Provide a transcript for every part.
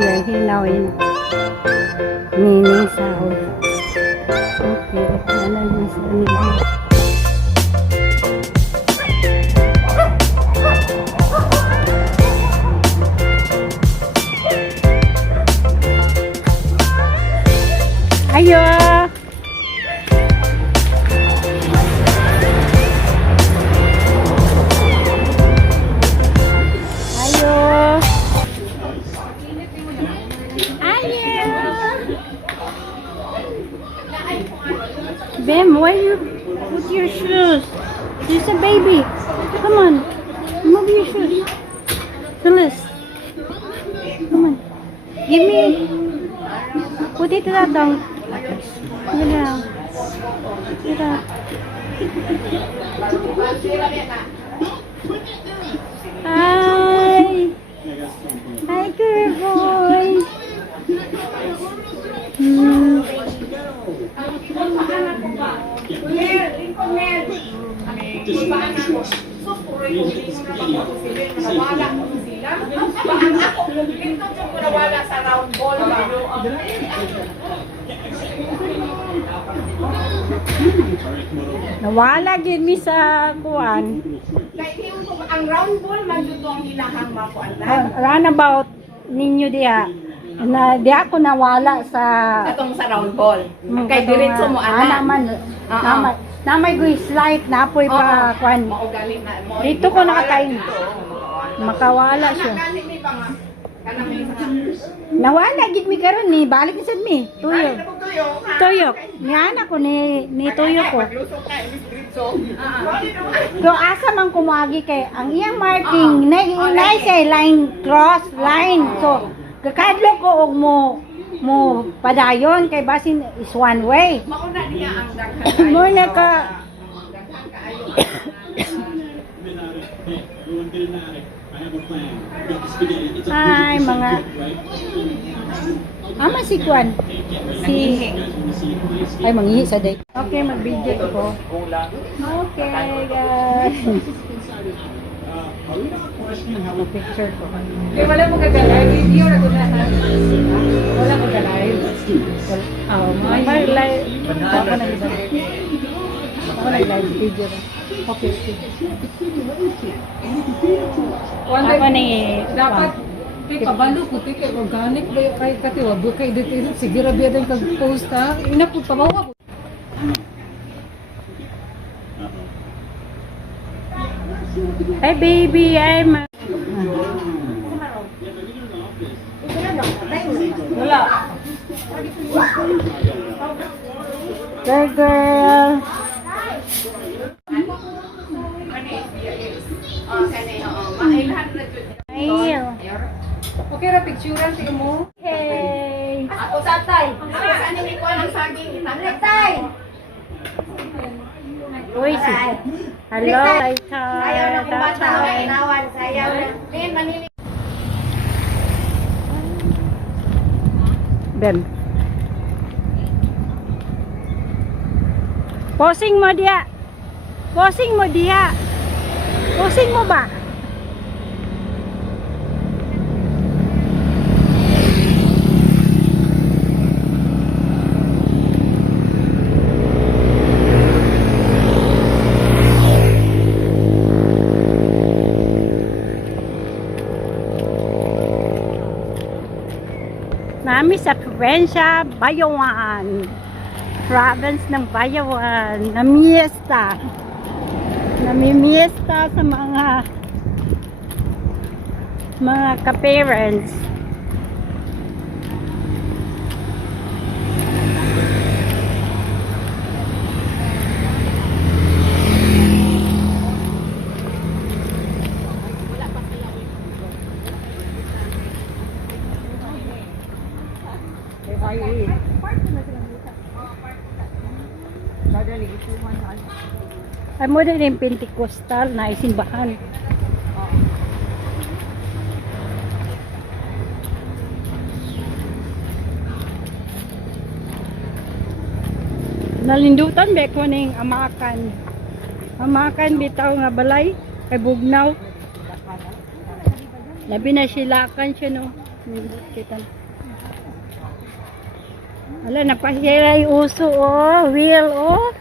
yung hinaw yun. Nining sahod. Okay, nalagyan sa nining. Ayo! Bam, why you put your shoes? She's a baby. Come on. Move your shoes. Celeste. Come on. Give me. Put it down. Get out. Get out. Hi. Hi, girl boy. Nawala gid mi sa kuan. Ang round ball man jud ang ilahang makuan. Runabout ninyo diha. Na di ako nawala sa Atong sa round ball. Kay diretso mo ana. Namay go slide napoy pa kuan. Maugali na mo. Dito ko nakakain. Makawala siya. Nawala gid mi karon ni balik ni sad mi. Tuyo. Tuyok. Ni anak ko ni tuyo ko. So asa man kumagi kay ang iyang marking na say line cross line. So kakadlo ko og mo padayon kay basin is one way. Mauna niya ang daghan. Mo na ka Ay, mga ama si Kwan. Ay, manghihi sa day. Okay, mag-video ko. Okay, guys. Picture ko. Kay wala mo kagalay, video ra gud na. Wala mo kagalay. May live. Ako nag-live video. Okay. Ako ni dapat kay kabalo ko kay organic ba yung kay katiwa bu kay dito sige ra biya kag post ha ina pud pabawa. Hi baby, I'm Wala. girl. Mailan na jud. Ay. Okay ra picturean ti mo. Hey. Ako sa tay. Saan ni ko ang saging itanay. Uy, si. Hello, Taita. Ayaw na kung bata na inawan. Sayaw na. Din, manili. Bem. Posing mo dia. Posing mo dia. Posing mo ba? Nami sa probinsya, Bayawan. Province ng Bayawan. Namimiesta. Namimiesta sa mga ka-parents. Ay mo din yung Pentecostal na isimbahan. Nalindutan be ko ning amakan. Amakan bitaw nga balay kay bugnaw. Labi na silakan siya no. Kita. Hala, napahira yung uso, oh. Wheel, oh.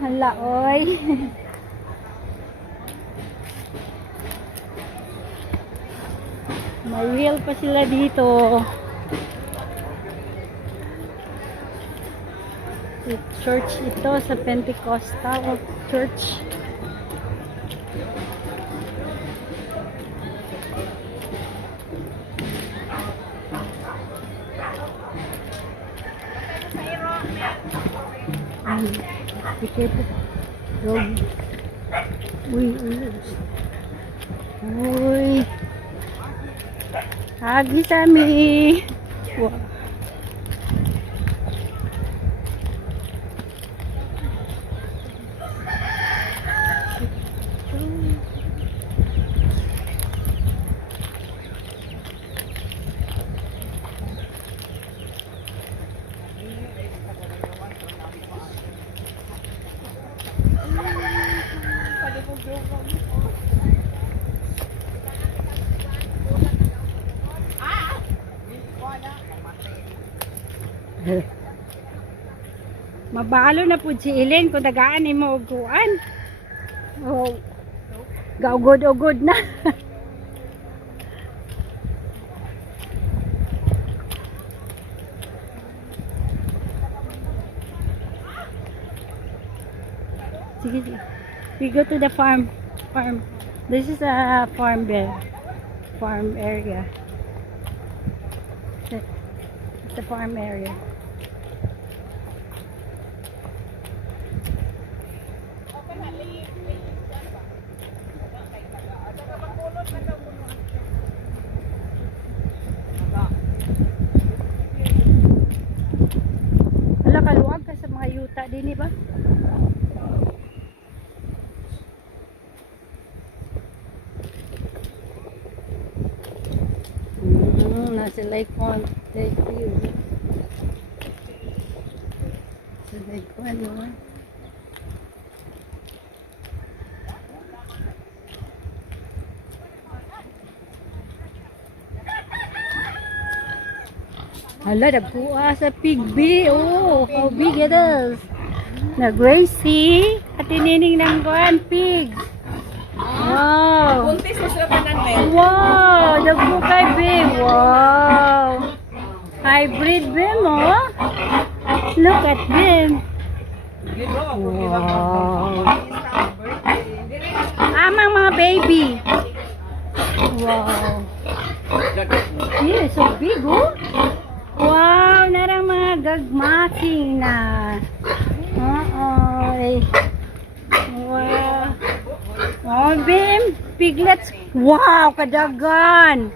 Hala, oy. May wheel pa sila dito. Church ito sa Pentecostal Church. Be careful. Dog. Uy, uy. Uy. Hagi Sami. Wow. Mabalo na po si Ellen kung dagaan ni mo uguan. Oh, gaugod-ugod na. Sige, sige. We go to the farm. This is a farm there. Farm area. It's the farm area. Wala kaluwag ka sa mga yuta din, ba? Nasa Lake View. Sa Lake One. Hala, nagkuha sa pig B. Oh, how big it is. Nag-Gracie. At inining ng kuhan, pig. Wow. Buntis na sila panan, Wow, nagkukay B. Wow. Hybrid them, oh. Look at them. Wow. Amang mga baby. Wow. Yeah, so big, oh. Wow, narang mga gagmaking na. Wow. Oh, Bim, piglets. Wow, kadagan.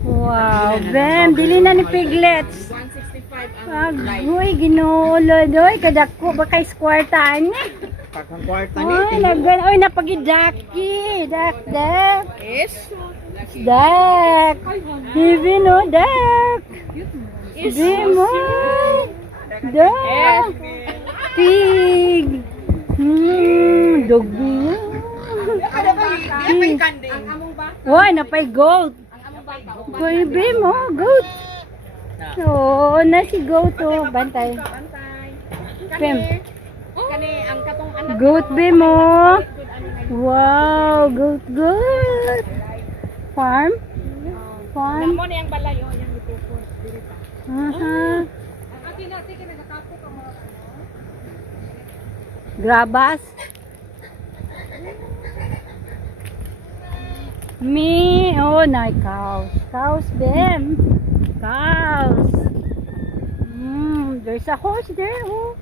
Wow, Bim, dili na ni piglets. 165 Agoy, ginolo, doy, kadako ba kay squartaan niya? Pagkang kwarta Oy, nagan, oy, napagidaki. Dak. Yes. Dak. Bibi no, dak. Bim, oy. Dak. Pig. Doggy. Ang among ba? Wow, napay goat. Ang among bata. Kuy Bim, oh, goat. So, na si goat, oh, bantay. Bantay. Bim. Kani ang katong anak. Goat, Bim, oh. Wow, goat. Farm? Namo ni ang balay oh, yang itupo. Aha. Ang akin natin kinagatapo ka mga Grabas. Me, oh, na cows. Cows, Bim. Cows. There's a horse there. Oh.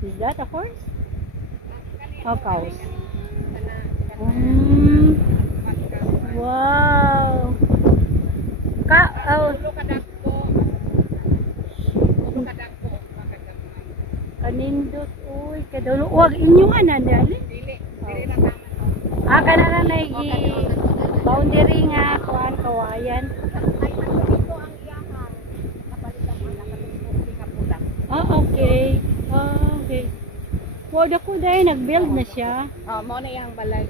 Is that a horse? Oh, cows. Wow. Kanindot, uy, kadalo. Huwag inyong anan, dali. Kana na boundary nga, kuhaan, kawayan. Okay. Okay. Wow, dako dahil, nag-build na siya. Mo na yang balay.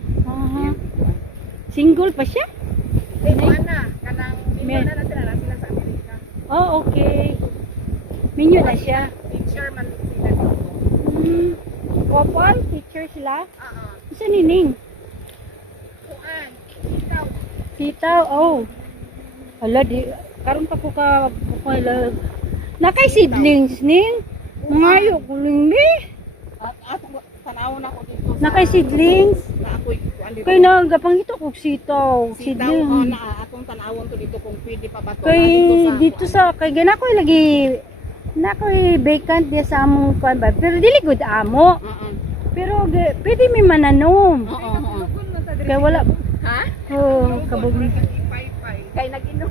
Single pa siya? Ano? Kanang dito na sila sa Oh, okay. Minyo na siya. Teacher man sila dito. Couple, teacher sila. Oo. Isa nining. Kuan. Ikaw. Sitaw, oh. Ala, di, karon pa ko ka, nakay seedlings ning. Ngayo, kuling ni. At tanawon ako dito. Nakay seedlings. Na ako'y kuan dito. Kay nagapangito kog sitaw. Sitaw Seedling. na atong tanawon to dito kung pwede pa ba to. Kay dito sa, kay gana ko lagi, na ko'y vacant diya sa among kuan ba. Pero dili good amo. Oo. Pero pwede mi mananom. Oo. Kaya wala, Ha? oh, kabog. Kay nag-inom.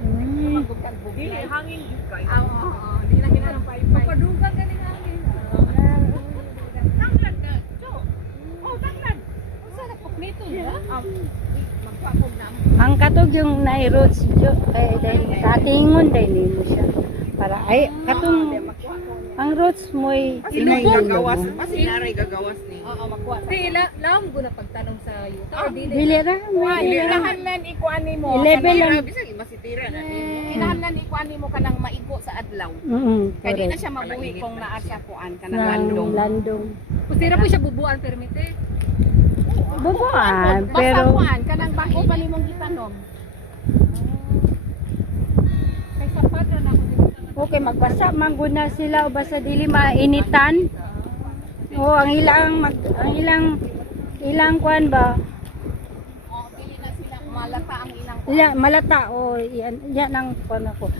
Mm. Dili hangin jud kay. Oo. Di na ginang paypay. Padugan ka ning hangin. Tanglad na. So. Oh, tanglad. Unsa na nito ya? Magpapog na mo. Ang katog yung nai-roots jo kay dahil tatingon dahil nimo siya. Para ay katong ang roots mo'y Gagawas. Masinaray gagawas ni. Oo, makuha. Tila, laom ko na pagtanong sa iyo. Tao, dili. dili ra. Kinahanglan ikuan nimo. I-level lang. Bisag masitira na nimo. Kinahanglan ikuan nimo kanang maigo sa adlaw. Kaya di na Correct. siya mabuhi kung naa siya kuan kanang Nang landong. landong. Kusira po siya bubuan permite. Bubuan, Basta pero kuan kanang bago pa nimong gitanom. Kay sapat na ako dito. okay magbasa mangguna sila o basta dili mainitan. Oh, ang ilang kuan ba? Oh, dili na sila malata ang ilang kuan. Ila malata oh, yan ang kuan ako.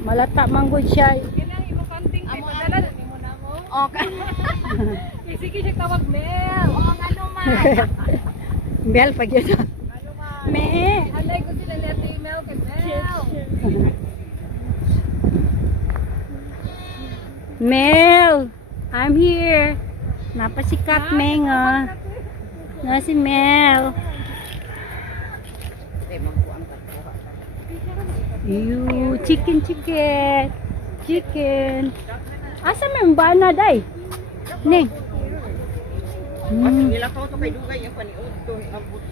Malata manggod siya. Kinang imo kanting kay padala nimo na mo. Okay. Sige siya tawag Mel. Oo, ano man. Bel pag yun. Ano man. Me. Alay ko sila net email kay Mel. Mel, I'm here. Napasikat Meng ah. Na si Mel. Dai magkuan ta ko. You chicken. Asa may bana day? Ning. Nila ko to kay dugay yung paniud to abot.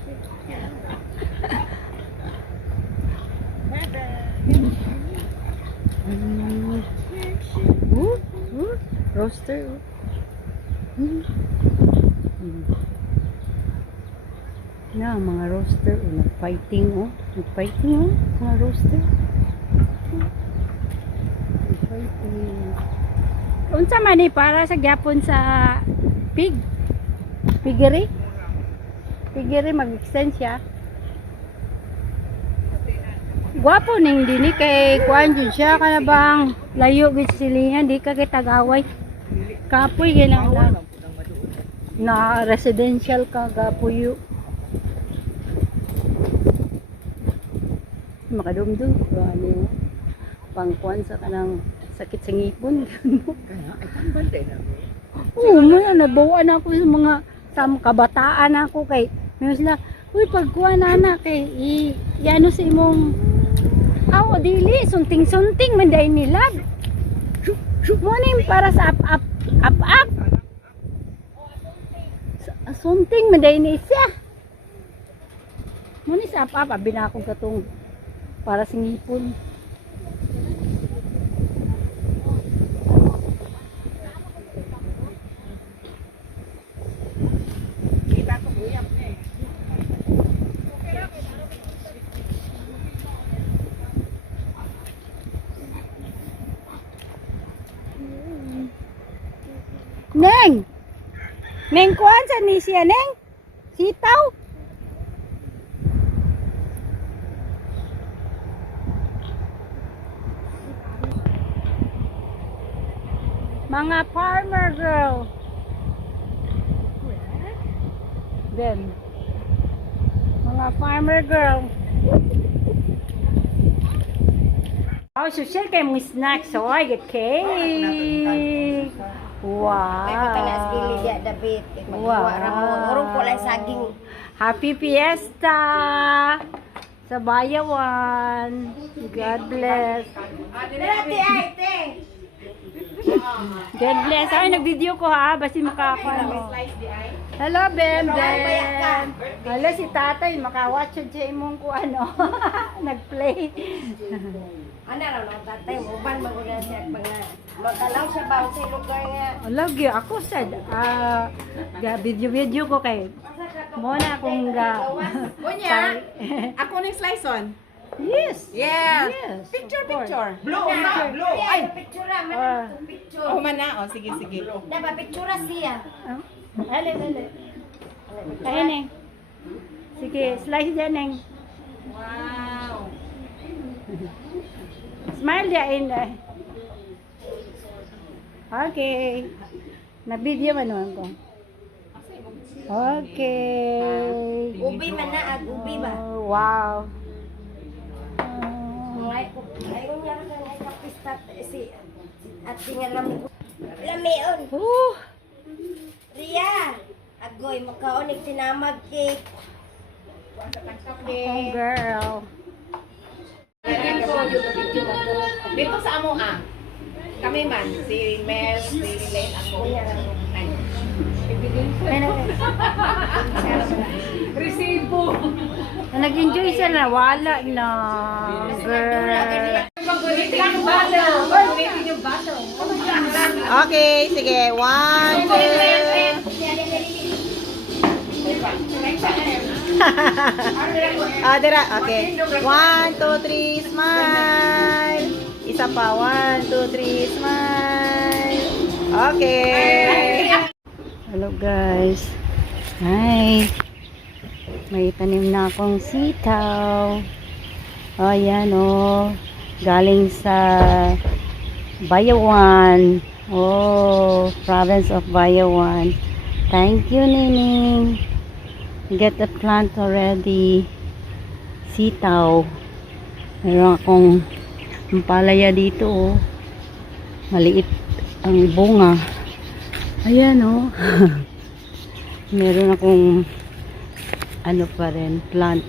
Roaster. Na mga roaster nagfighting mga roaster. Nagfighting. Unsa man ni para sa gyapon sa pig? Piggery? Piggery mag-extend siya. Gwapo ning dini kay kuan jud siya kana bang layo gid silingan di ka kay tagaway. Kapoy ginang na residential ka gapuyo. Makadumdum ano pangkuan sa kanang sakit sa ngipon. Kaya ay tambal day na. Oo, man nabawan ako sa mga kabataan ako kay sila, uy pagkuan na kay ano sa imong aw dili sunting man day nila. Morning para sa up. Sunting man day ni siya. Muni sa up abi na akong katong para sa ngipon. Kita ko uyap ni. Neng kuan sa ni siya neng? Sitaw? Mga farmer girl. Then, mga farmer girl. Oh, social kay mong snacks. So, I get cake. Wow. Ay, patalas gili dia David. Wow. Urong ko lang saging. Happy Fiesta sa Bayawan. God bless. Dati ay, te. God bless. Ay, nag-video ko ha. Basta makakuha mo. Slice di ay. Hello, Bem Paya ka. Bem. Hala, si tatay, makawatch yun siya imong ko ano. Nag-play. Ano raw no tatay mo ban maguna siya pag magalaw siya ba sa lugar nga. Lagi ako sad. Video ko kay. Mo na akong Kunya, ako ng slice on. Yes. Yes. Yes. Picture, of course. picture. Ay, picture man Ah. picture. Oh, mana. Oh, sige, sige. Dapat picture siya. Dali, dali. Ayun eh. Sige, slice dyan eh. Wow. Smile dyan eh. Okay. Na-video man naman ko. Okay. Ubi man na at ubi ba? Oh, wow. Ngay ko ayon nga ra kay kapista si at tingal lamion. Ria, agoy makaonig tinamag cake. Oh, girl. Dito sa amo kami man, si Mel, si Len, ako. Resibo. Nag-enjoy siya na wala na. Girl. Okay, sige. 1, 2. Dira. Okay. 1, 2, 3, smile. Isa pa. 1, 2, 3, smile. Okay. Hello guys. Hi. May tanim na akong sitaw. O, yan o. Galing sa Bayawan. Oh, province of Bayawan. Thank you, Nining. Get the plant already. Sitaw. Meron akong palaya dito oh. Maliit ang bunga. Ayan oh. Meron akong ano pa rin, plant.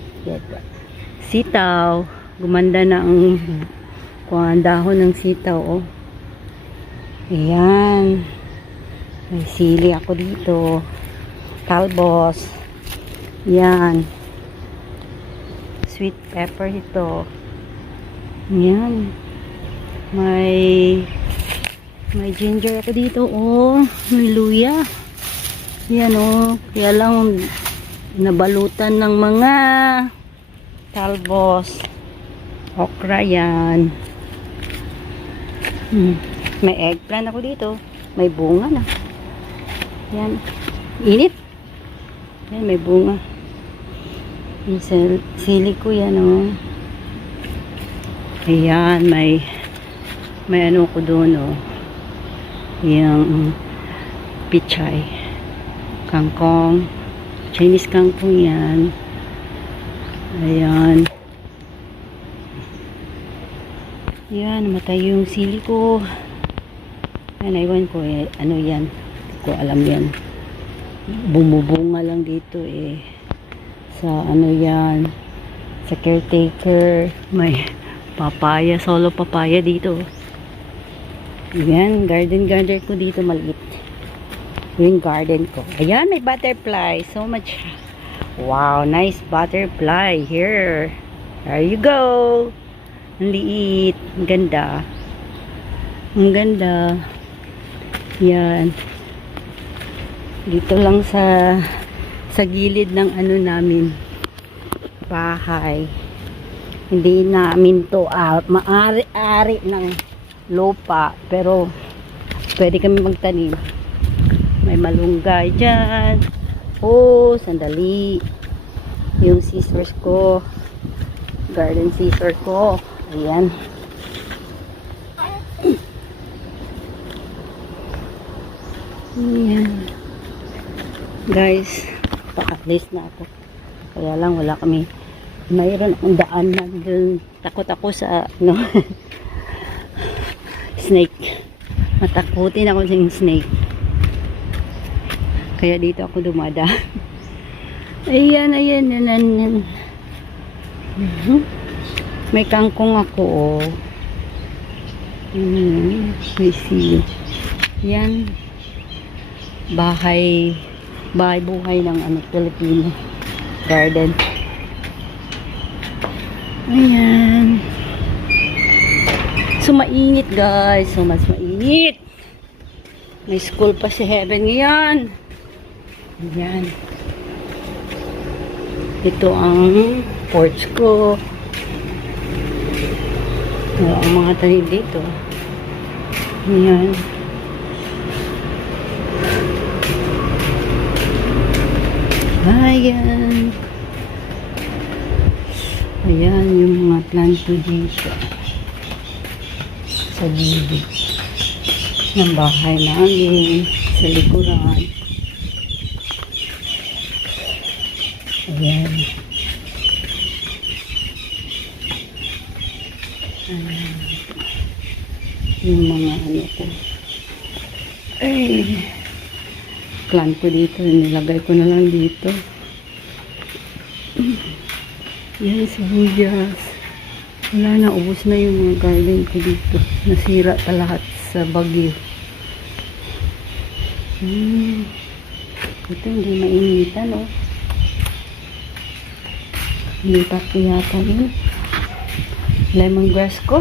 Sitaw. Gumanda na ang dahon ng sitaw oh. Ayan. May sili ako dito. Talbos. Yan. Sweet pepper ito. Yan. May ginger ako dito. Oh, may luya. Yan oh. Kaya lang nabalutan ng mga talbos. Okra yan. May eggplant ako dito. May bunga na. Yan. Init. Yan, may bunga. Yung sili ko yan, oh. Ayan, may ano ko doon, oh. Yung pichay. Kangkong. Chinese kangkong yan. Ayan. Ayan, namatay yung sili ko. Ayan, aywan ko eh. Ano yan? Hindi ko alam yan. Bumubunga lang dito eh. Sa ano yan. Sa caretaker. May papaya. Solo papaya dito. Ayan, garden ko dito maliit. Yung garden ko. Ayan, may butterfly. So much. Wow, nice butterfly. Here. There you go. Ang liit. Ang ganda. Ang ganda. Yan. Dito lang sa gilid ng ano namin. Bahay. Hindi namin to maari-ari ng lupa. Pero pwede kami magtanim. May malunggay dyan. Oh, sandali. Yung scissors ko. Garden scissors ko. Ayan. Ayan. Guys, pa-at-least na ako. Kaya lang wala kami. Mayroon akong daan na dun. Takot ako sa no, snake. Matakutin ako sa snake. Kaya dito ako dumadaan. Ayan, ayan, ayan. May kangkong ako, oh. May sili. Yan. Bahay bahay buhay ng Pilipino garden. Ayan. So, mainit guys. So, mas mainit. May school pa si Heaven ngayon. Ayan. Ito ang porch ko. Ang mga tanim dito. Ayan. Ayan. Ayan yung mga planto dito. Sa gilid ng bahay namin. Sa likuran. Ayan. Ayan. Yung mga ko. Ay. Plant ko dito. Nilagay ko na lang dito. Yan, sibuyas. Wala na. Ubus na yung mga garden ko dito. Nasira pa lahat sa bagyo. Ito hindi mainitan, oh. Lipat ko yata yun. Lemongrass ko.